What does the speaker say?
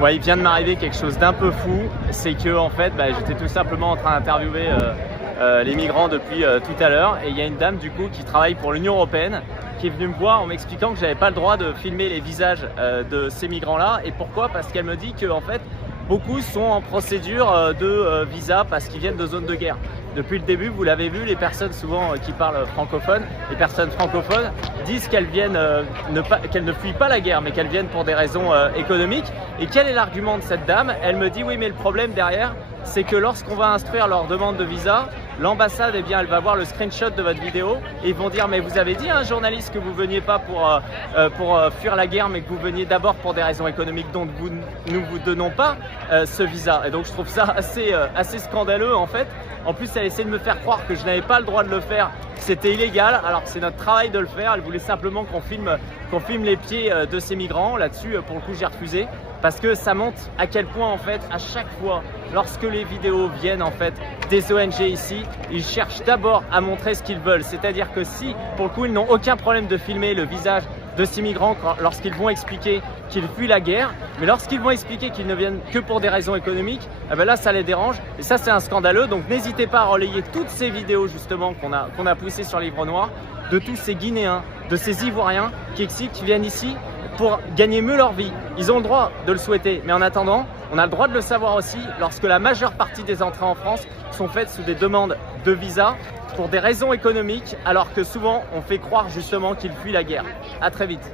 Ouais, il vient de m'arriver quelque chose d'un peu fou, c'est que en fait, j'étais tout simplement en train d'interviewer les migrants depuis tout à l'heure, et il y a une dame du coup qui travaille pour l'Union Européenne qui est venue me voir en m'expliquant que j'avais pas le droit de filmer les visages de ces migrants-là. Et pourquoi? Parce qu'elle me dit que en fait, beaucoup sont en procédure de visa parce qu'ils viennent de zones de guerre. Depuis le début, vous l'avez vu, les personnes souvent qui parlent francophone, les personnes francophones disent qu'elles viennent qu'elles ne fuient pas la guerre, mais qu'elles viennent pour des raisons économiques. Et quel est l'argument de cette dame? Elle me dit oui, mais le problème derrière, c'est que lorsqu'on va instruire leur demande de visa, l'ambassade, eh bien, elle va voir le screenshot de votre vidéo et ils vont dire mais vous avez dit à un journaliste que vous veniez pas pour fuir la guerre, mais que vous veniez d'abord pour des raisons économiques, dont nous vous donnons pas ce visa. Et donc je trouve ça assez scandaleux en fait. En plus, elle essaie de me faire croire que je n'avais pas le droit de le faire, que c'était illégal, alors que c'est notre travail de le faire. Elle voulait simplement qu'on filme les pieds de ces migrants. Là-dessus, pour le coup, j'ai refusé parce que ça montre à quel point en fait, à chaque fois, lorsque les vidéos viennent en fait des ONG ici, ils cherchent d'abord à montrer ce qu'ils veulent. C'est-à-dire que si, pour le coup, ils n'ont aucun problème de filmer le visage de ces migrants lorsqu'ils vont expliquer qu'ils fuient la guerre, mais lorsqu'ils vont expliquer qu'ils ne viennent que pour des raisons économiques, là ça les dérange et ça c'est un scandaleux. Donc n'hésitez pas à relayer toutes ces vidéos justement qu'on a poussées sur Livre Noir, de tous ces Guinéens, de ces Ivoiriens qui viennent ici pour gagner mieux leur vie. Ils ont le droit de le souhaiter, mais en attendant, on a le droit de le savoir aussi lorsque la majeure partie des entrées en France sont faites sous des demandes de visa pour des raisons économiques, alors que souvent on fait croire justement qu'ils fuient la guerre. À très vite.